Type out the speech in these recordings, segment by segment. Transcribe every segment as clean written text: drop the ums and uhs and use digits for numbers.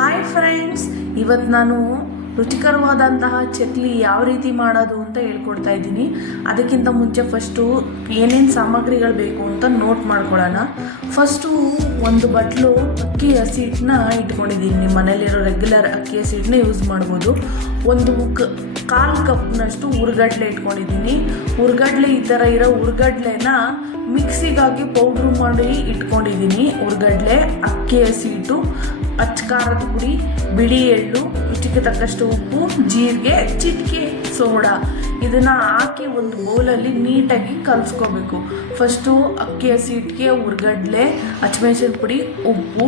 Hi friends, ಇವತ್ತು ನಾನು ರುಚಿಕರವಾದಂತಹ ಚಕ್ಲಿ ಯಾವ ರೀತಿ ಮಾಡೋದು ಅಂತ ಹೇಳ್ಕೊಡ್ತಾ ಇದ್ದೀನಿ. ಅದಕ್ಕಿಂತ ಮುಂಚೆ ಫಸ್ಟು ಏನೇನು ಸಾಮಗ್ರಿಗಳು ಬೇಕು ಅಂತ ನೋಟ್ ಮಾಡ್ಕೊಳ್ಳೋಣ. ಫಸ್ಟು ಒಂದು ಬಟ್ಲು ಅಕ್ಕಿ ಹಸಿ ಹಿಟ್ಟನ್ನ ಇಟ್ಕೊಂಡಿದ್ದೀನಿ. ನಿಮ್ಮ ಮನೇಲಿರೋ ರೆಗ್ಯುಲರ್ ಅಕ್ಕಿ ಹಸಿ ಹಿಟ್ಟನ್ನ ಯೂಸ್ ಮಾಡ್ಬೋದು. ಒಂದು ಕಾಲು ಕಪ್ನಷ್ಟು ಹುರ್ಗಡ್ಲೆ ಇಟ್ಕೊಂಡಿದ್ದೀನಿ. ಹುರ್ಗಡ್ಲೆ ಈ ಥರ ಇರೋ ಹುರ್ಗಡ್ಲೆನ ಮಿಕ್ಸಿಗಾಗಿ ಪೌಡ್ರು ಮಾಡಿ ಇಟ್ಕೊಂಡಿದ್ದೀನಿ. ಹುರ್ಗಡ್ಲೆ, ಅಕ್ಕಿ ಹಸಿ ಹಿಟ್ಟು, ಅಚ್ಚಕಾರದ ಪುಡಿ, ಬಿಳಿ ಎಳ್ಳು, ರುಚಿಗೆ ತಕ್ಕಷ್ಟು ಉಪ್ಪು, ಜೀರಿಗೆ, ಚಿಟಿಕೆ ಸೋಡಾ ಇದನ್ನು ಹಾಕಿ ಒಂದು ಬೌಲಲ್ಲಿ ನೀಟಾಗಿ ಕಲಿಸ್ಕೋಬೇಕು. ಫಸ್ಟು ಅಕ್ಕಿ ಹಸಿ ಹಿಟ್ಟಿಗೆ ಹುರ್ಗಡ್ಲೆ, ಹಸಿಮೆಣಸಿನ ಪುಡಿ, ಉಪ್ಪು,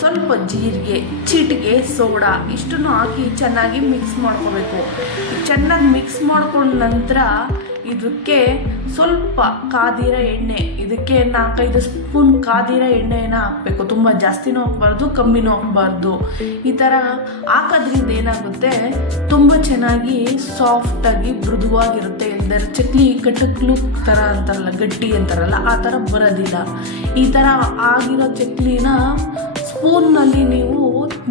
ಸ್ವಲ್ಪ ಜೀರಿಗೆ, ಚಿಟಿಕೆ ಸೋಡಾ ಇಷ್ಟನ್ನು ಹಾಕಿ ಚೆನ್ನಾಗಿ ಮಿಕ್ಸ್ ಮಾಡ್ಕೋಬೇಕು. ಚೆನ್ನಾಗಿ ಮಿಕ್ಸ್ ಮಾಡ್ಕೊಂಡ ನಂತರ ಇದಕ್ಕೆ ಸ್ವಲ್ಪ ಕಾದಿರೋ ಎಣ್ಣೆ, ಇದಕ್ಕೆ 4-5 ಸ್ಪೂನ್ ಕಾದಿರೋ ಎಣ್ಣೆನ ಹಾಕಬೇಕು. ತುಂಬ ಜಾಸ್ತಿನೂ ಹಾಕ್ಬಾರ್ದು, ಕಮ್ಮಿನೂ ಹಾಕ್ಬಾರ್ದು. ಈ ಥರ ಹಾಕೋದ್ರಿಂದ ಏನಾಗುತ್ತೆ, ತುಂಬ ಚೆನ್ನಾಗಿ ಸಾಫ್ಟಾಗಿ ಮೃದುವಾಗಿರುತ್ತೆ. ಇಲ್ಲದ್ರೆ ಚಕ್ಲಿ ಕಟಕ್ಲು ಥರ ಅಂತಾರಲ್ಲ, ಗಟ್ಟಿ ಅಂತಾರಲ್ಲ, ಆ ಥರ ಬರೋದಿಲ್ಲ. ಈ ಥರ ಆಗಿರೋ ಚಕ್ಲಿನ ಸ್ಪೂನ್ನಲ್ಲಿ ನೀವು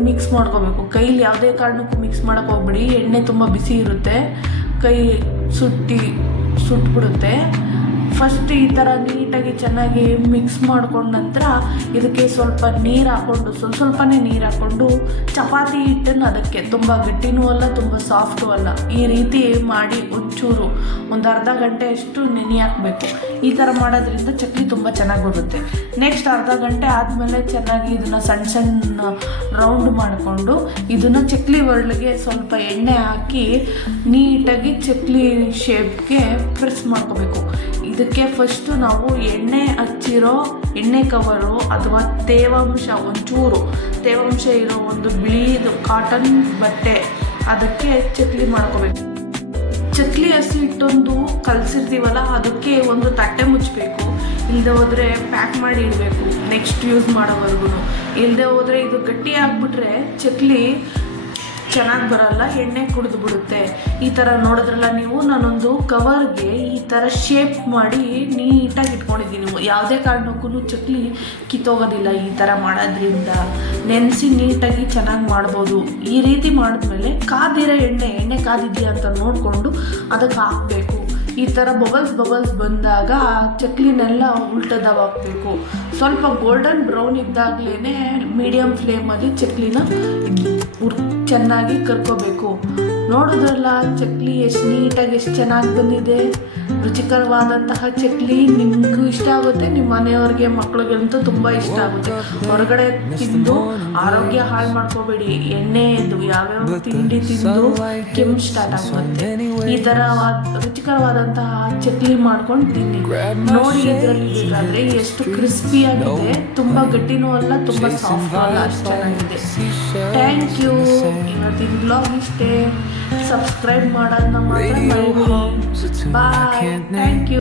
ಮಿಕ್ಸ್ ಮಾಡ್ಕೋಬೇಕು. ಕೈಲಿ ಯಾವುದೇ ಕಾರಣಕ್ಕೂ ಮಿಕ್ಸ್ ಮಾಡೋಕ್ಕೆ ಹೋಗ್ಬೇಡಿ. ಎಣ್ಣೆ ತುಂಬ ಬಿಸಿ ಇರುತ್ತೆ, ಕೈ ಸುಟ್ಬಿಡುತ್ತೆ. ಫಸ್ಟ್ ಈ ಥರ ನೀಟಾಗಿ ಚೆನ್ನಾಗಿ ಮಿಕ್ಸ್ ಮಾಡ್ಕೊಂಡ ನಂತರ ಇದಕ್ಕೆ ಸ್ವಲ್ಪ ನೀರು ಹಾಕ್ಕೊಂಡು, ಸ್ವಲ್ಪನೇ ನೀರು ಹಾಕ್ಕೊಂಡು, ಚಪಾತಿ ಹಿಟ್ಟನ್ನು ಅದಕ್ಕೆ ತುಂಬ ಗಟ್ಟಿನೂ ಅಲ್ಲ, ತುಂಬ ಸಾಫ್ಟು ಅಲ್ಲ, ಈ ರೀತಿ ಮಾಡಿ ಒಂಚೂರು ಒಂದು ಅರ್ಧ ಗಂಟೆ ಅಷ್ಟು ನೆನೆ ಹಾಕಬೇಕು. ಈ ಥರ ಮಾಡೋದ್ರಿಂದ ಚಕ್ಲಿ ತುಂಬ ಚೆನ್ನಾಗಿ ಬರುತ್ತೆ. ನೆಕ್ಸ್ಟ್ ಅರ್ಧ ಗಂಟೆ ಆದಮೇಲೆ ಚೆನ್ನಾಗಿ ಇದನ್ನು ಸಣ್ಣ ಸಣ್ಣ ರೌಂಡ್ ಮಾಡಿಕೊಂಡು ಇದನ್ನು ಚಕ್ಲಿ ಒಳಗೆ ಸ್ವಲ್ಪ ಎಣ್ಣೆ ಹಾಕಿ ನೀಟಾಗಿ ಚಕ್ಲಿ ಶೇಪ್ಗೆ ಪ್ರೆಸ್ ಮಾಡ್ಕೋಬೇಕು. ಇದಕ್ಕೆ ಫಸ್ಟು ನಾವು ಎಣ್ಣೆ ಹಚ್ಚಿರೋ ಎಣ್ಣೆ ಕವರು ಅಥವಾ ಒಂಚೂರು ತೇವಾಂಶ ಇರೋ ಒಂದು ಬಿಳಿದು ಕಾಟನ್ ಬಟ್ಟೆ, ಅದಕ್ಕೆ ಚಕ್ಲಿ ಮಾಡ್ಕೋಬೇಕು. ಚಕ್ಲಿ ಹಸಿ ಹಿಟ್ಟೊಂದು ಕಲಸಿರ್ತೀವಲ್ಲ, ಅದಕ್ಕೆ ಒಂದು ತಟ್ಟೆ ಮುಚ್ಚಬೇಕು. ಇಲ್ಲದೆ ಹೋದರೆ ಪ್ಯಾಕ್ ಮಾಡಿ ಇಡಬೇಕು ನೆಕ್ಸ್ಟ್ ಯೂಸ್ ಮಾಡೋವರೆಗೂ. ಇಲ್ಲದೆ ಹೋದರೆ ಇದು ಗಟ್ಟಿ ಆಗಿಬಿಟ್ರೆ ಚಕ್ಲಿ ಚೆನ್ನಾಗಿ ಬರಲ್ಲ, ಎಣ್ಣೆ ಕುಡಿದು ಬಿಡುತ್ತೆ. ಈ ಥರ ನೋಡಿದ್ರಲ್ಲ ನೀವು, ನಾನೊಂದು ಕವರ್ಗೆ ಈ ಥರ ಶೇಪ್ ಮಾಡಿ ನೀಟಾಗಿ ಇಟ್ಕೊಂಡಿದ್ದೀನಿ. ಯಾವುದೇ ಕಾರಣಕ್ಕೂ ಚಕ್ಲಿ ಕಿತ್ತೋಗೋದಿಲ್ಲ. ಈ ಥರ ಮಾಡೋದ್ರಿಂದ ನೆನೆಸಿ ನೀಟಾಗಿ ಚೆನ್ನಾಗಿ ಮಾಡ್ಬೋದು. ಈ ರೀತಿ ಮಾಡಿದ್ಮೇಲೆ ಕಾದಿರೋ ಎಣ್ಣೆ ಕಾದಿದೆಯಾ ಅಂತ ನೋಡಿಕೊಂಡು ಅದಕ್ಕೆ ಹಾಕಬೇಕು. ಈ ಥರ ಬಬಲ್ಸ್ ಬಂದಾಗ ಚಕ್ಲಿನೆಲ್ಲ ಉಲ್ಟದವಾಗಬೇಕು. ಸ್ವಲ್ಪ ಗೋಲ್ಡನ್ ಬ್ರೌನ್ ಇದ್ದಾಗಲೇ ಮೀಡಿಯಮ್ ಫ್ಲೇಮಲ್ಲಿ ಚಕ್ಲಿನ ಚೆನ್ನಾಗಿ ಕರ್ಕೋಬೇಕು. ನೋಡಿದ್ರಲ್ಲ ಚಕ್ಲಿ ಎಷ್ಟು ನೀಟಾಗಿ ಎಷ್ಟು ಚೆನ್ನಾಗಿ ಬಂದಿದೆ. ರುಚಿಕರವಾದಂತಹ ಚಕ್ಲಿ ನಿಮಗೂ ಇಷ್ಟ ಆಗುತ್ತೆ, ನಿಮ್ಮ ಮನೆಯವ್ರಿಗೆ ಮಕ್ಳಿಗಂತೂ ತುಂಬ ಇಷ್ಟ ಆಗುತ್ತೆ. ಹೊರಗಡೆ ತಿಂದು ಆರೋಗ್ಯ ಹಾಳು ಮಾಡ್ಕೋಬೇಡಿ. ಎಣ್ಣೆದು ಯಾವ್ಯಾವ ತಿಂಡಿ ತಿಂದು ಕೆಮ್ಮು ಸ್ಟಾರ್ಟ್ ಆಗುತ್ತೆ. ಈ ಥರ ರುಚಿಕರವಾದಂತಹ ಚಕ್ಲಿ ಮಾಡ್ಕೊಂಡು ತಿನ್ನಿ. ನೋಡಿ ಇದರಲ್ಲಿ ಬೇಕಾದರೆ ಎಷ್ಟು ಕ್ರಿಸ್ಪಿಯಾಗಿದೆ, ತುಂಬ ಗಟ್ಟಿನೂ ಅಲ್ಲ, ತುಂಬ ಸಾಫ್ಟ್ ಅಲ್ಲ, ಅಷ್ಟು ಚೆನ್ನಾಗಿದೆ. Thank you. ಇವತ್ತಿನ ಬ್ಲಾಗ್ ಇಷ್ಟೇ. ಸಬ್ಸ್ಕ್ರೈಬ್ ಮಾಡೋದನ್ನ ಮಾತ್ರ ಮರಿಬೇಡಿ. ಬಾಯ್. Thank you.